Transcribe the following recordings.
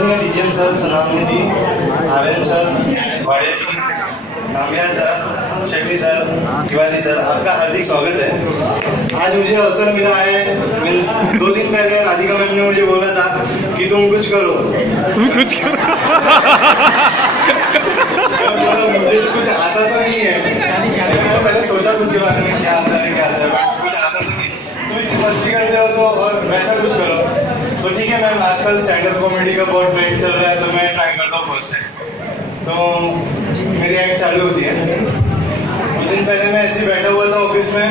आदरणीय DGM sir, Sonamani ji, Aryan sir, Wade ji, Namiya sir, Shetty sir, Tiwari sir, आपका हार्दिक स्वागत है। आज मुझे अवसर मिला है, मीन्स 2 दिन पहले राधिका मैम ने मुझे बोला था कि तुम कुछ करो। मुझे कुछ आता तो नहीं है, मैंने पहले सोचा खुद के बारे में क्या आता है बट कुछ आता तो नहीं। तुम मस्ती करते हो तो और वैसा कुछ करो तो ठीक है मैम। आजकल स्टैंड अप कॉमेडी का बहुत ट्रेंड चल रहा है तो मैं ट्राई करता हूँ फर्स्ट टाइम। तो मेरी एक्ट चालू होती है। कुछ दिन पहले मैं ऐसे ही बैठा हुआ था ऑफिस में,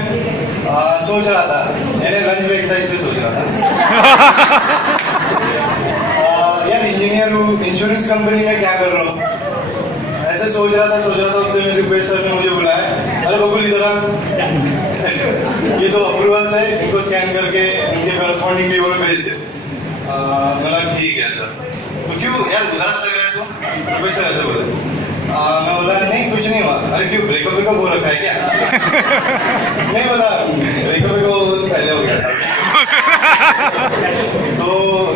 सोच रहा था, मैंने लंच ब्रेक था इसलिए सोच रहा था यार इंजीनियर हूँ, इंश्योरेंस कंपनी में क्या कर रहा हूँ, ऐसे सोच रहा था तो मेरे रिक्वेस्ट सर ने मुझे बुलाया। अरे बकुल इधर आ, ये तो अप्रूवल्स है, इनको स्कैन करके इनके करस्पॉन्डिंग डीओ में भेज दे। बोला ठीक है सर। तो क्यों यार उदास लग रहा है तो रिक्वेस्ट सर ऐसे बोले। मैं बोला नहीं कुछ नहीं हुआ। अरे क्यों ब्रेकअप हो रखा है क्या? नहीं बोला ब्रेकअप पहले हो गया था। तो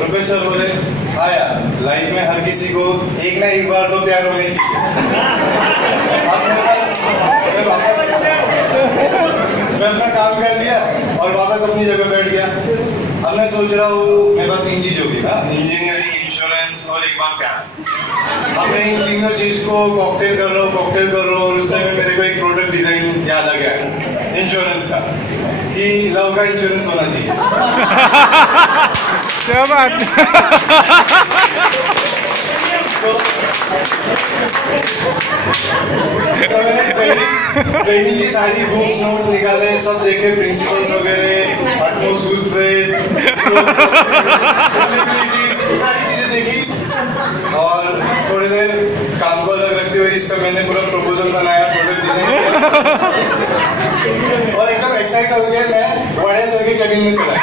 रुपेश सर बोले हाँ यार लाइफ में हर किसी को एक ना एक बार तो प्यार होना ही चाहिए। मैं अपना काम कर लिया और वापस अपनी जगह बैठ गया। अब मैं सोच रहा हूँ मेरे पास 3 चीज होगी ना, इंजीनियरिंग, इंश्योरेंस और एक बार प्यार। अब मैं इन तीनों चीज को कॉकटेल कर रहा हूँ और उस टाइम में मेरे को एक प्रोडक्ट डिजाइन याद आ गया इंश्योरेंस का, कि लव का इंश्योरेंस होना चाहिए। क्या बात। तो मैंने ट्रेनिंग की सारी बुक्स नोट्स निकाले, सब देखे, प्रिंसिपल्स वगैरह, एटमॉस्फेयर फेथ, सारी चीजें देखी और थोड़ी देर काम को अलग रखते हुए इसका मैंने पूरा प्रपोजल बनाया, प्रोडक्ट डिजाइन किया और एकदम एक्साइट हो गया। मैं बड़े सर के कैबिन में चला।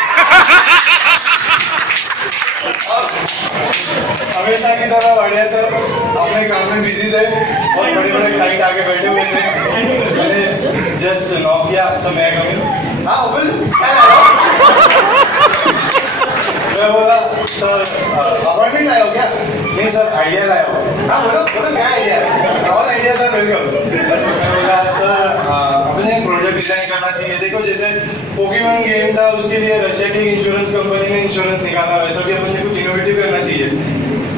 हमेशा की तरह बढ़िया सर अपने काम में बिजी थे और बड़े बड़े क्लाइंट आके बैठे हुए थे। मैंने जस्ट नॉक किया, समय कमी। हाँ बोल, मैं बोला सर अपॉइंटमेंट आया हो क्या? नहीं सर आइडिया लाया हो। हाँ बोलो क्या आइडिया है? और आइडिया सर वेलकम। मैं बोला सर अपने प्रोडक्ट डिजाइन करना चाहिए। देखो जैसे पोकेमॉन गेम था, उसके लिए रशिया की इंश्योरेंस कंपनी ने इंश्योरेंस निकाला, वैसा भी अपन ने कुछ इनोवेटिव करना चाहिए।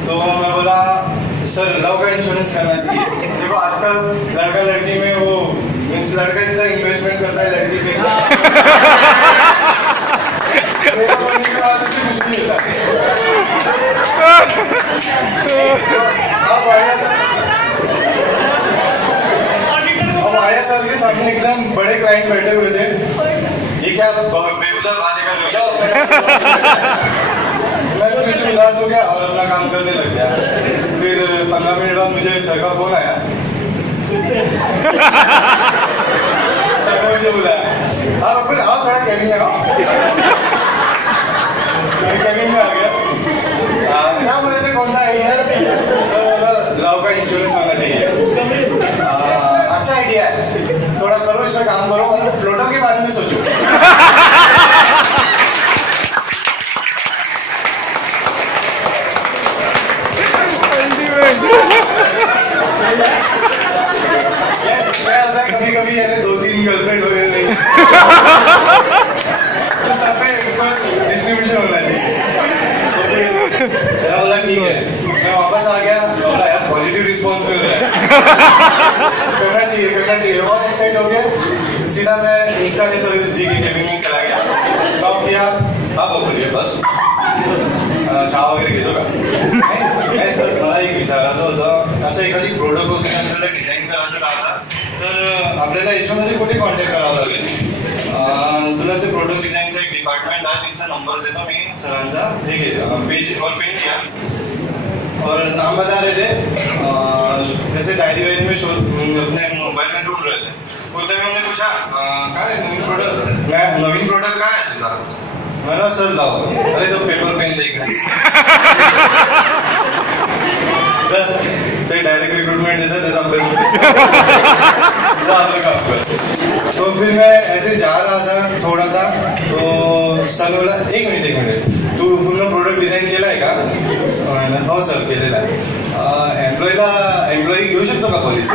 तो मैं बोला सर लव का इंश्योरेंस करना चाहिए। देखो आजकल लड़का लड़की में वो मीन्स लड़का जितना इन्वेस्टमेंट करता है लड़की पे कुछ नहीं होता। अब आया सर के सामने एकदम बड़े क्लाइंट बैठे हुए थे। ये क्या बेहुदा बातें कर रहे हो? मैं फिर से उदास हो गया और अपना काम करने लग गया। फिर 15 मिनट बाद मुझे सर का फोन आया। सर ने मुझे बुलाया, आप अपन आओ थोड़ा कैबिन में आओ। कैबिन में आ गया। क्या बोले थे, कौन सा आइडिया? सर बोला लव का इंश्योरेंस होना चाहिए। अच्छा आइडिया है, थोड़ा करो इसमें काम करो और फ्लोटर के बारे में सोचो। कभी-कभी यानी 2-3 गर्लफ्रेंड वगैरह नहीं तो सब पे डिस्ट्रीब्यूशन होना चाहिए। मैं बोला ठीक है, मैं वापस आ गया। बोला यार पॉजिटिव रिस्पॉन्स मिल रहा है, करना चाहिए और एक्साइट हो गया। सीधा मैं इंस्टा ने सर जी की कैबिन में चला गया, लॉक किया। अब बोलिए बस चाय वगैरे घेतो का? नाही सर मला एक विचारायचं होतं, असं एखादी प्रोडक्ट होती आपल्याला डिझाईन करायचं राहिलं तर आपल्याला याच्यामध्ये कुठे कॉन्टॅक्ट करावं लागेल? तुला ते प्रोडक्ट डिझाईनचा एक डिपार्टमेंट आहे, त्यांचा नंबर देतो मी सरांचा। ठीक है, पेज और पेन किया और नाम बता रहे थे, जैसे डायरी वायरी में अपने मोबाइल में ढूंढ रहे थे। उतने में उन्हें पूछा काय नवीन प्रोडक्ट काय आहे तुझा? मैंने सर लाओ। अरे तो पेपर पेन देखना डायरेक्ट रिक्रूटमेंट देता है, अभ्यास तो फिर मैं ऐसे जा रहा था थोड़ा सा, तो सर बोला एक मिनिट तू पूर्ण प्रोडक्ट डिझाईन केलाय का? हो सर केलेला आहे. एम्प्लॉई घेऊ शकतो का पोलीस?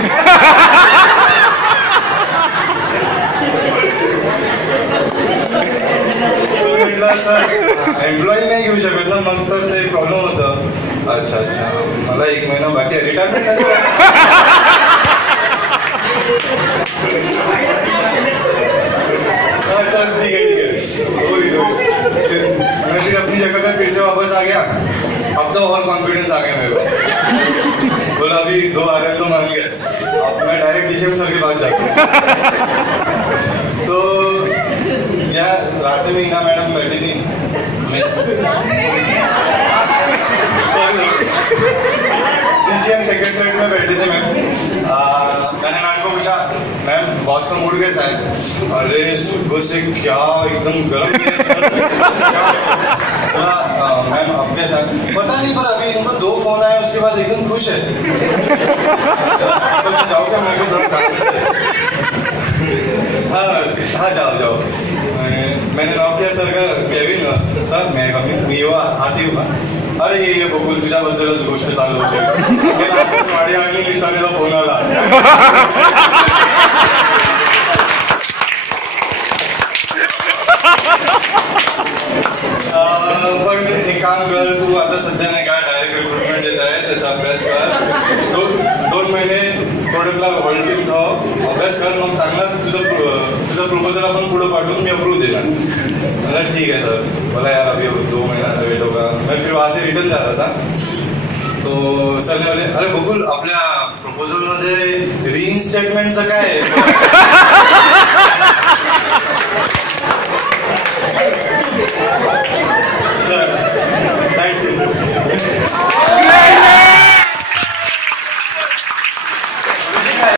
तो म्हटलं सर एम्प्लॉई नाही घेऊ शकत ना, मग तर ते प्रॉब्लेम होतं. अच्छा मला 1 महिना बाकी आहे रिटायरमेंट. अच्छा ठीक है मैं फिर अपनी जगह पे फिर से वापस आ गया. अब तो और कॉन्फिडेंस आ गया मेरे को. बोला अभी 2 RM तो मान गए, अब मैं डायरेक्ट डीसीएम सर के पास जाऊँ. तो क्या रास्ते में इना मैडम बैठी थी, डीसीएम सेक्रेटरीट में बैठे थे मैंने मैम को पूछा मैम बॉस का मूड कैसा है? अरे सुबह से क्या एकदम गर्म मैम अब कैसा है? पता नहीं, पर अभी इनको 2 फोन आए उसके बाद एकदम खुश है. तो जाओ क्या मेरे को थोड़ा हाँ जाओ. मैंने नाव किया सर का केविन सर मी आती हूँ. अरे ये बघून तुझ्याबद्दलच गोष्ट चालू होती. वाडी आणि निस्तानेचा फोन आला. पण एक काम कर, तू आता सध्या नाही का डायरेक्ट रिक्रुटमेंट देत आहे, त्याचा अभ्यास कर. 2 महिने प्रोडक्टला होल्ड ठेव, अभ्यास कर, मग चांगला तुझं प्रपोजल आपण पुढे पाठवून मी अप्रूव्ह देणार. मला ठीक है सर. बोला यार अभी 2 महीना वेट होगा. मैं फिर वहां से रिटर्न जा रहा था, तो सर ने बोले अरे बकुल आपल्या प्रपोजल मध्ये रिइन्स्टेटमेंटचं काय आहे? Sir thank you.